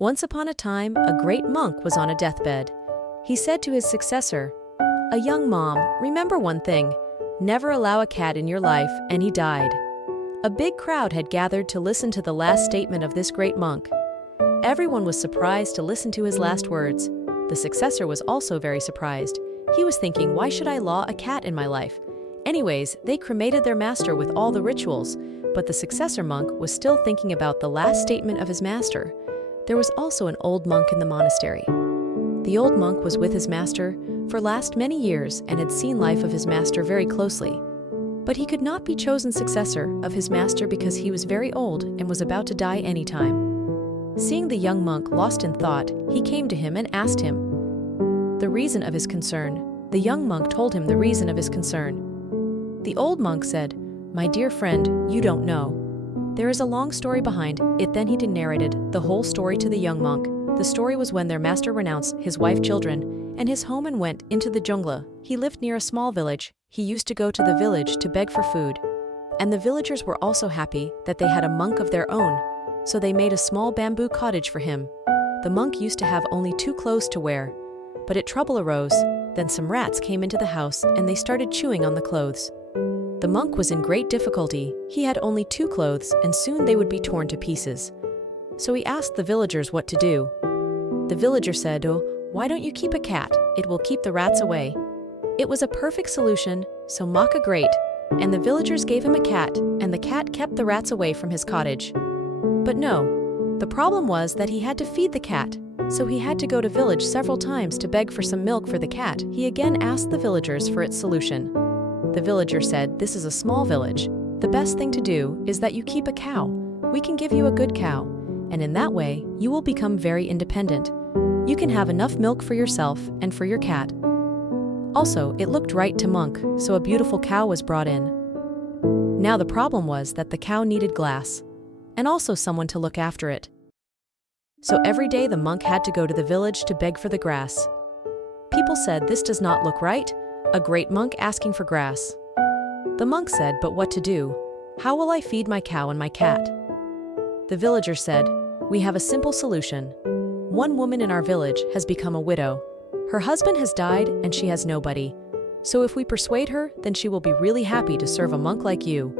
Once upon a time, a great monk was on a deathbed. He said to his successor, "A young mom, remember one thing. Never allow a cat in your life," and he died. A big crowd had gathered to listen to the last statement of this great monk. Everyone was surprised to listen to his last words. The successor was also very surprised. He was thinking, why should I allow a cat in my life? Anyways, they cremated their master with all the rituals, but the successor monk was still thinking about the last statement of his master. There was also an old monk in the monastery. The old monk was with his master for last many years and had seen life of his master very closely. But he could not be chosen successor of his master because he was very old and was about to die any time. Seeing the young monk lost in thought, he came to him and asked him the reason of his concern. The young monk told him the reason of his concern. The old monk said, "My dear friend, you don't know. There is a long story behind it." Then he narrated the whole story to the young monk. The story was when their master renounced his wife, children, and his home and went into the jungle. He lived near a small village. He used to go to the village to beg for food. And the villagers were also happy that they had a monk of their own, so they made a small bamboo cottage for him. The monk used to have only 2 clothes to wear, but trouble arose. Then some rats came into the house and they started chewing on the clothes. The monk was in great difficulty. He had only 2 clothes and soon they would be torn to pieces. So he asked the villagers what to do. The villager said, "Oh, why don't you keep a cat? It will keep the rats away." It was a perfect solution, so monk agreed, and the villagers gave him a cat, and the cat kept the rats away from his cottage. But no, the problem was that he had to feed the cat, so he had to go to village several times to beg for some milk for the cat. He again asked the villagers for its solution. The villager said, "This is a small village. The best thing to do is that you keep a cow. We can give you a good cow, and in that way, you will become very independent. You can have enough milk for yourself and for your cat." Also, it looked right to monk, so a beautiful cow was brought in. Now the problem was that the cow needed glass, and also someone to look after it. So every day the monk had to go to the village to beg for the grass. People said, "This does not look right. A great monk asking for grass." The monk said, "But what to do? How will I feed my cow and my cat?" The villager said, "We have a simple solution. One woman in our village has become a widow. Her husband has died and she has nobody. So if we persuade her, then she will be really happy to serve a monk like you.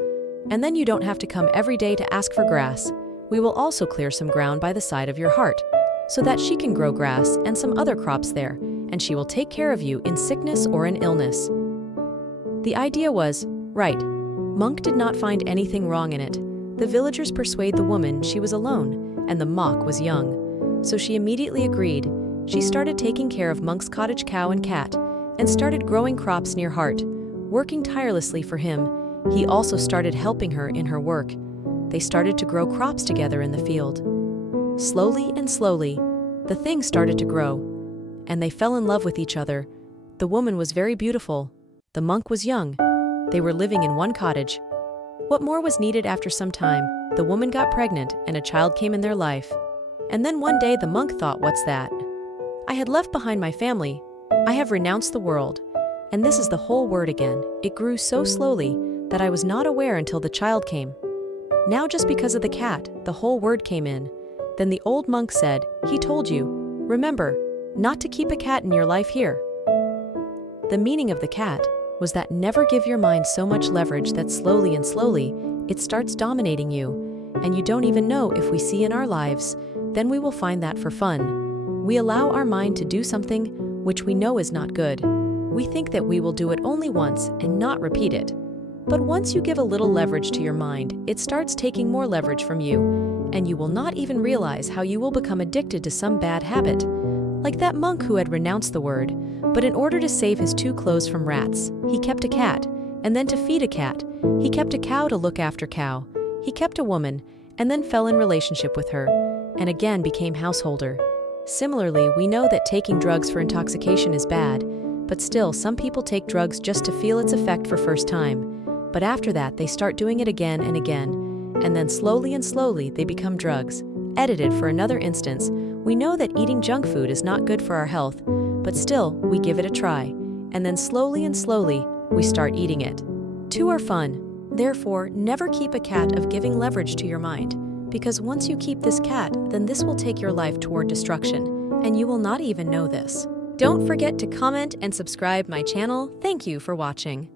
And then you don't have to come every day to ask for grass. We will also clear some ground by the side of your heart, so that she can grow grass and some other crops there, and she will take care of you in sickness or in illness." The idea was right. Monk did not find anything wrong in it. The villagers persuade the woman she was alone, and the monk was young. So she immediately agreed. She started taking care of monk's cottage cow and cat, and started growing crops near heart, working tirelessly for him. He also started helping her in her work. They started to grow crops together in the field. Slowly and slowly, the thing started to grow, and they fell in love with each other. The woman was very beautiful. The monk was young. They were living in one cottage. What more was needed? After some time, the woman got pregnant and a child came in their life. And then one day the monk thought, "What's that? I had left behind my family. I have renounced the world. And this is the whole word again." It grew so slowly that I was not aware until the child came. Now just because of the cat, the whole word came in. Then the old monk said, "He told you, remember, not to keep a cat in your life here." The meaning of the cat was that never give your mind so much leverage that slowly and slowly it starts dominating you, and you don't even know if we see in our lives, then we will find that for fun. We allow our mind to do something which we know is not good. We think that we will do it only once and not repeat it. But once you give a little leverage to your mind, it starts taking more leverage from you, and you will not even realize how you will become addicted to some bad habit. Like that monk who had renounced the word, but in order to save his 2 clothes from rats, he kept a cat, and then to feed a cat, he kept a cow to look after cow. He kept a woman, and then fell in relationship with her, and again became householder. Similarly, we know that taking drugs for intoxication is bad, but still some people take drugs just to feel its effect for first time. But after that, they start doing it again and again, and then slowly and slowly they become drugs. Edited for another instance, we know that eating junk food is not good for our health, but still we give it a try, and then slowly and slowly we start eating it. 2 are fun. Therefore, never keep a cat of giving leverage to your mind. because once you keep this cat, then this will take your life toward destruction, and you will not even know this. Don't forget to comment and subscribe my channel. Thank you for watching.